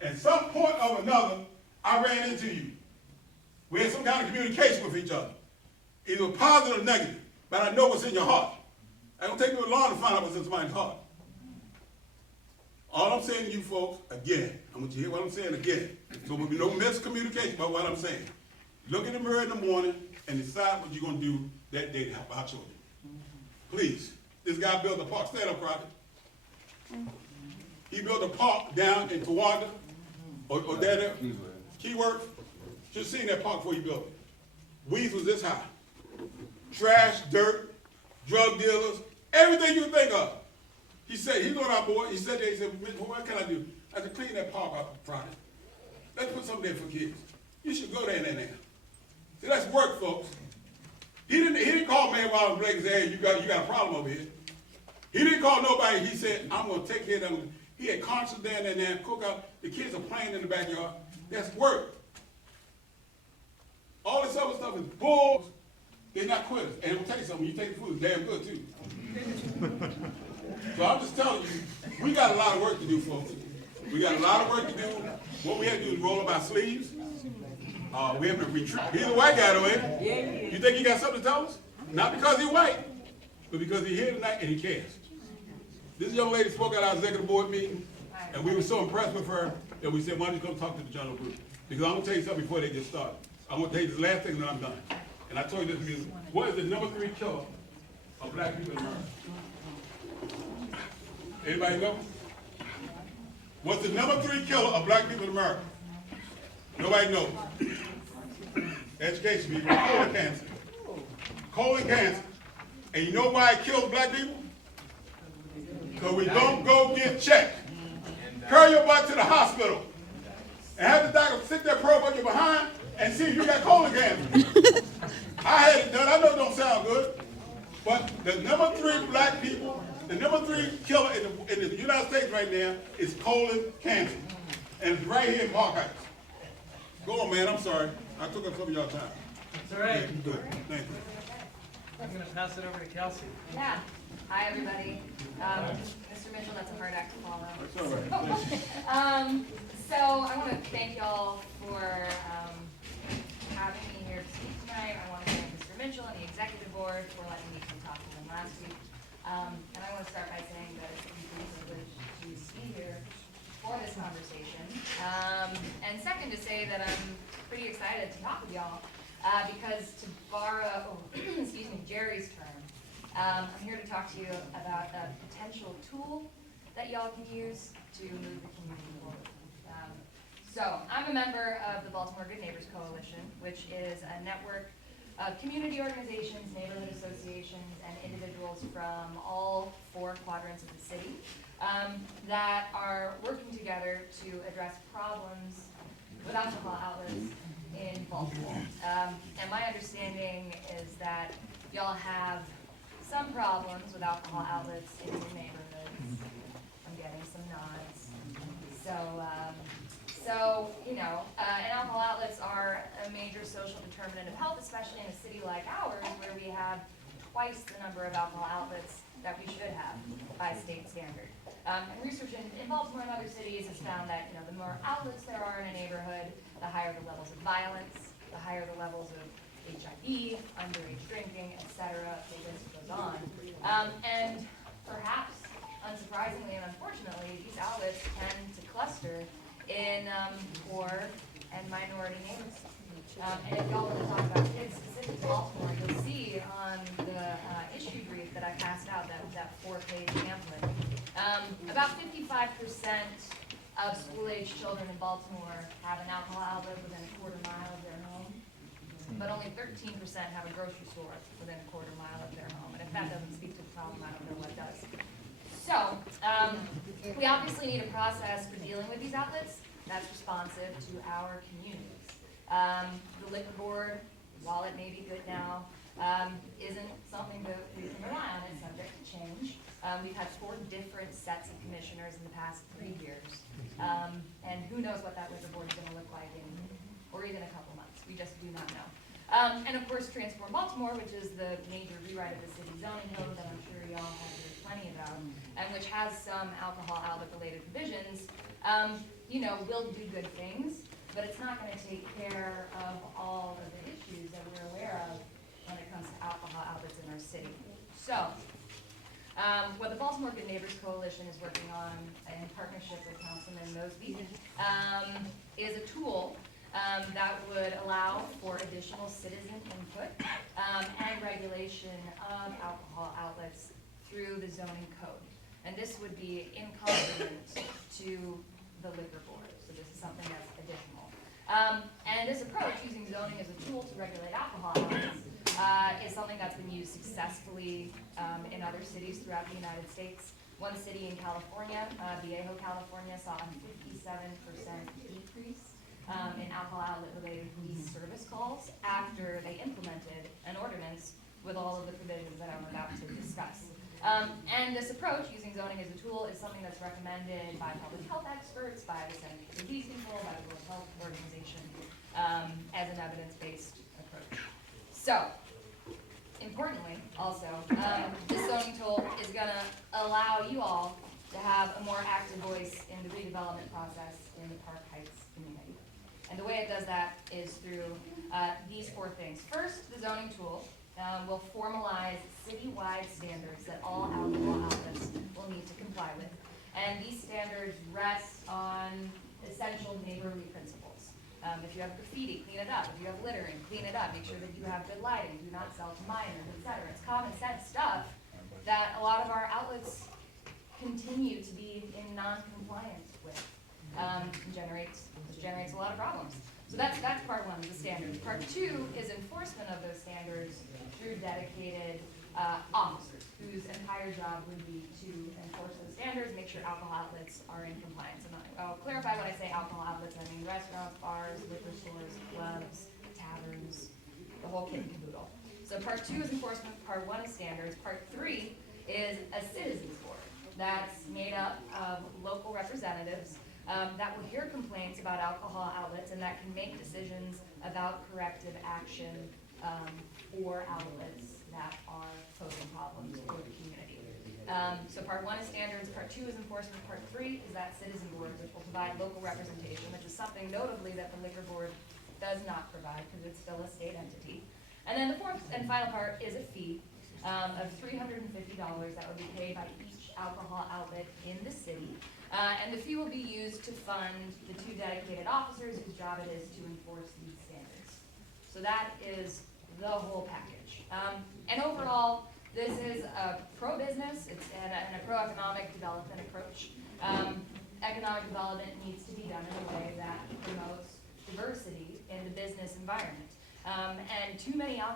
At some point or another, I ran into you. We had some kind of communication with each other, either positive or negative, but I know what's in your heart. It don't take me long to find out what's in somebody's heart. All I'm saying to you folks, again, I want you to hear what I'm saying again. So there will be no miscommunication about what I'm saying. Look in the mirror in the morning and decide what you're going to do that day to help our children. Please. This guy built a park. Stand up, Crockett. He built a park down in Tawanda, or down there, Keyworth. Just seen that park before he built it. Weeds was this high. Trash, dirt, drug dealers, everything you can think of. He said, he's on our board. He said, what can I do? I said, clean that park up Friday. Let's put something there for kids. You should go there and there. See, that's work, folks. He didn't call man while Blake and say, hey, you got a problem over here. He didn't call nobody. He said, I'm going to take care of them. He had concerts down there and cook out. The kids are playing in the backyard. That's work. All this other stuff is bull. They're not quitters. And I'm going to tell you something. When you take the food, it's damn good, too. So I'm just telling you, we got a lot of work to do, folks. We got a lot of work to do. What we have to do is roll up our sleeves. We have to retreat. He's a white guy, though, ain't he? You think he got something to tell us? Not because he's white, but because he's here tonight and he cares. This young lady spoke at our executive board meeting, and we were so impressed with her that we said, why don't you come talk to the general group? Because I'm going to tell you something before they get started. I'm going to tell you this last thing and then I'm done. And I told you this because what is the number 3 killer of black people in America? Anybody know? What's the number 3 killer of black people in America? Nobody knows. Education people, colon cancer. Colon cancer. And you know why it kills black people? Because we don't go get checked. Carry your butt to the hospital and have the doctor sit there, probe up your behind and see if you got colon cancer. I had it done. I know it don't sound good. But the number 3 black people, the number 3 killer in the United States right now is colon cancer. And it's right here in Park Heights. Go on, man. I'm sorry. I took up some of y'all time. It's all right. Yeah, you good. Thank you. I'm going to pass it over to Kelsey. Yeah. Hi, everybody. Mr. Mitchell, that's a hard act to follow. That's all right. So I want to thank y'all for having me here to speak tonight. I want to thank Mr. Mitchell and the executive board for letting me come talk to them last week. And I want to start by saying that it's a complete privilege to be here for this conversation. And second, to say that I'm pretty excited to talk with y'all because to borrow, excuse me, Jerry's term, I'm here to talk to you about a potential tool that y'all can use to move the community forward. So I'm a member of the Baltimore Good Neighbors Coalition, which is a network of community organizations, neighborhood associations, and individuals from all 4 quadrants of the city that are working together to address problems with alcohol outlets in Baltimore. And my understanding is that y'all have some problems with alcohol outlets in your neighborhoods. I'm getting some nods. So you know, and alcohol outlets are a major social determinant of health, especially in a city like ours, where we have twice the number of alcohol outlets that we should have by state standard. And research in Baltimore and other cities has found that the more outlets there are in a neighborhood, the higher the levels of violence, the higher the levels of HIV, underage drinking, etc. The list goes on. And perhaps, unsurprisingly and unfortunately, these outlets tend to cluster in poor and minority neighborhoods. And if y'all want to talk about kids specific to Baltimore, you'll see on the issue brief that I passed out, that 4-page pamphlet, about 55% of school-age children in Baltimore have an alcohol outlet within a quarter mile of their home, but only 13% have a grocery store within a quarter mile of their home. And if that doesn't speak to the problem, I don't know what does. So, we obviously need a process for dealing with these outlets that's responsive to our communities. The liquor board, while it may be good now, isn't something that we can rely on. It's subject to change. We've had 4 different sets of commissioners in the past 3 years. And who knows what that liquor board is going to look like in, or even a couple months. We just do not know. And of course, Transform Baltimore, which is the major rewrite of the city zoning code that I'm sure y'all have heard plenty about, and which has some alcohol outlet related provisions, you know, will do good things, but it's not gonna take care of all of the issues that we're aware of when it comes to alcohol outlets in our city. So, what the Baltimore Good Neighbors Coalition is working on in partnership with Councilman Mosby, is a tool that would allow for additional citizen input and regulation of alcohol outlets through the zoning code. And this would be in complement to the liquor board, so this is something that's additional. And this approach, using zoning as a tool to regulate alcohol outlets, is something that's been used successfully in other cities throughout the United States. One city in California, Viejo, California, saw a 57% decrease in alcohol outlet-related police service calls after they implemented an ordinance with all of the provisions that I'm about to discuss. And this approach, using zoning as a tool, is something that's recommended by public health experts, by the Center for Disease Control, by the World Health Organization, as an evidence-based approach. So, importantly, also, this zoning tool is gonna allow you all to have a more active voice in the redevelopment process in the Park Heights community. And the way it does that is through these four things. First, the zoning tool will formalize citywide standards that all alcohol outlets will need to comply with. And these standards rest on essential neighborly principles. If you have graffiti, clean it up. If you have littering, clean it up. Make sure that you have good lighting. Do not sell to minors, etc. It's common sense stuff that a lot of our outlets continue to be in non-compliance with. Generates a lot of problems. So that's part one, the standards. Part two is enforcement of those standards through dedicated officers whose entire job would be to enforce those standards, make sure alcohol outlets are in compliance. And I'll clarify when I say alcohol outlets, I mean restaurants, bars, liquor stores, clubs, taverns, the whole kit and caboodle. So part two is enforcement, part one is standards, part three is a citizens board that's made up of local representatives that will hear complaints about alcohol outlets and that can make decisions about corrective action for outlets that are posing problems for the community. So part one is standards, part two is enforcement, part three is that citizen board, which will provide local representation, which is something notably that the liquor board does not provide because it's still a state entity. And then the fourth and final part is a fee of $350 that would be paid by each alcohol outlet in the city. And the fee will be used to fund the two dedicated officers whose job it is to enforce these standards. So that is the whole package. And overall, this is a pro-business, it's and a pro-economic development approach. Economic development needs to be done in a way that promotes diversity in the business environment. And too many